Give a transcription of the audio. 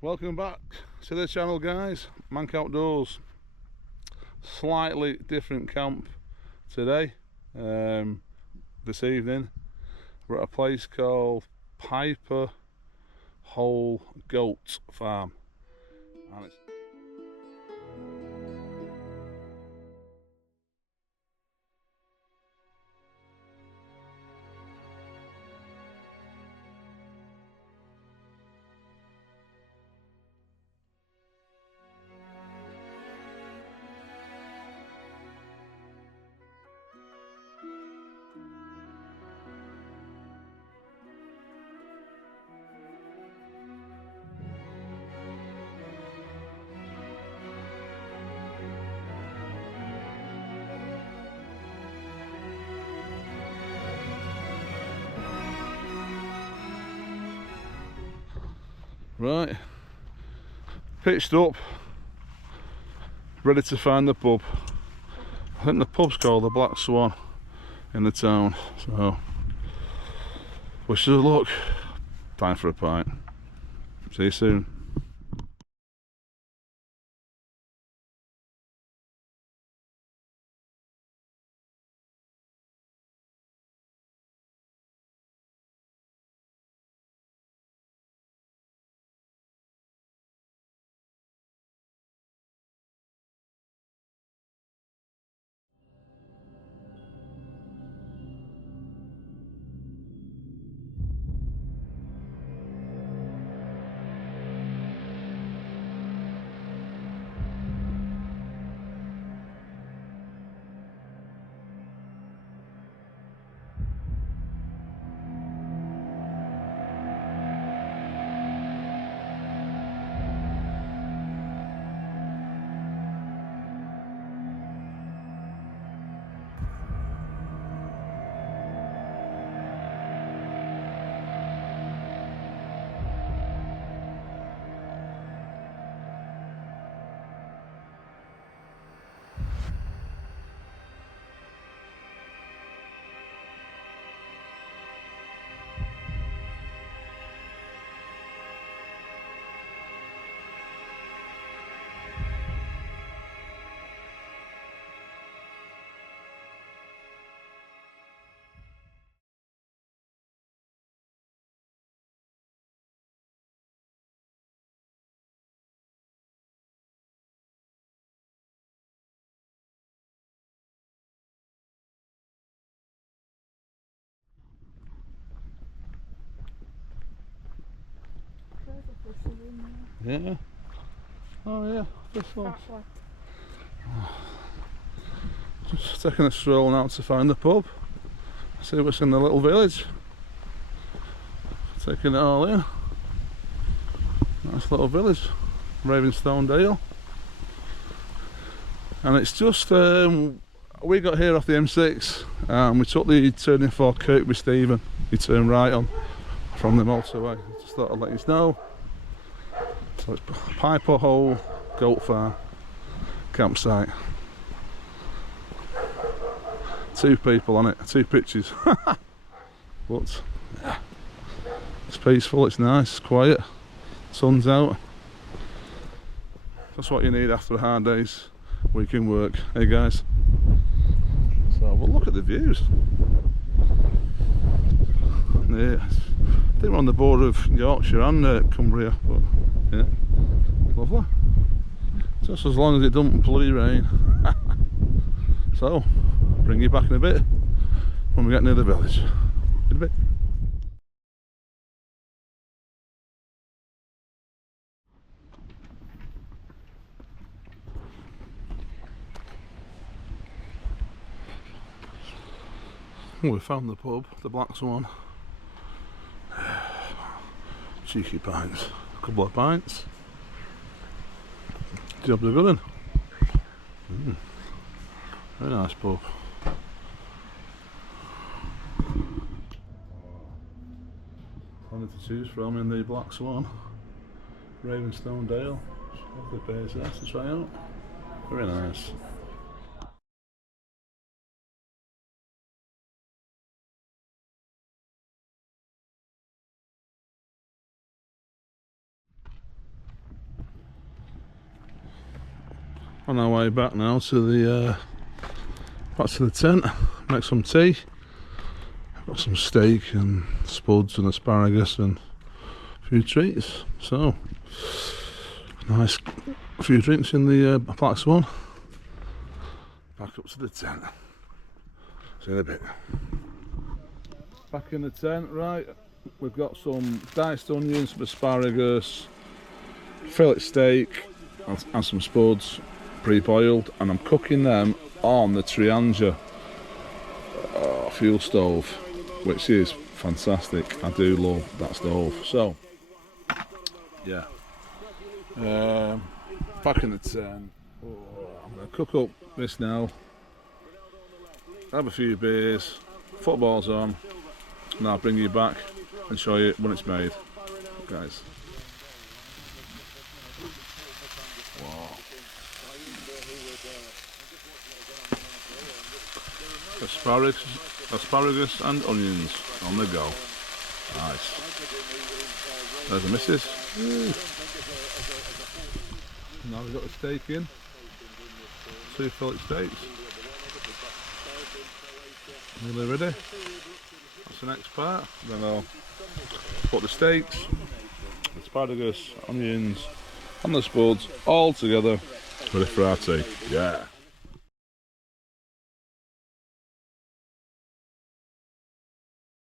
Welcome back to the channel, guys. Mank Outdoors. Slightly different camp today. This evening we're at a place called Piper Hole Goat Farm, and it's right, pitched up, ready to find the pub. I think the pub's called the Black Swan in the town, so wish us luck. Time for a pint. See you soon. Yeah. Oh yeah, just look. Just taking a stroll now to find the pub. See what's in the little village. Taking it all in. Nice little village, Ravenstonedale. And it's just, we got here off the M6 and we took the turning for Cumbria Stephen. You turn right on from the motorway. Just thought I'd let you know. So it's Piper Hole Goat Farm campsite. 2 people on it, 2 pictures. But yeah, it's peaceful, it's nice, it's quiet, sun's out. That's what you need after a hard day's weekend work. Hey guys. So we'll look at the views. Yeah, I think we're on the border of Yorkshire and Cumbria, but yeah, lovely. Just as long as it doesn't bloody rain. So, bring you back in a bit when we get near the village. In a bit. Oh, we found the pub, the Black Swan. Cheeky pints. A couple of pints. Job the good one. Very nice pub. Plenty to choose from in the Black Swan. Ravenstonedale. Lovely place there to try out. Very nice. on our way back now to the tent. Make some tea. I've got some steak and spuds and asparagus and a few treats. So nice few drinks in the Black Swan. Back up to the tent. See you in a bit. Back in the tent, right? We've got some diced onions, some asparagus, fillet steak, and some spuds, pre-boiled, and I'm cooking them on the Trianja fuel stove, which is fantastic. I do love that stove. So, yeah. Back in the tent. I'm going to cook up this now. Have a few beers. Football's on. And I'll bring you back and show you when it's made, guys. Wow. Asparagus and onions on the go. Nice. There's the missus. Now we've got the steak in. 2 fillet steaks. Nearly ready. That's the next part. Then I'll put the steaks, asparagus, onions, and the spuds all together, ready for our tea. Yeah.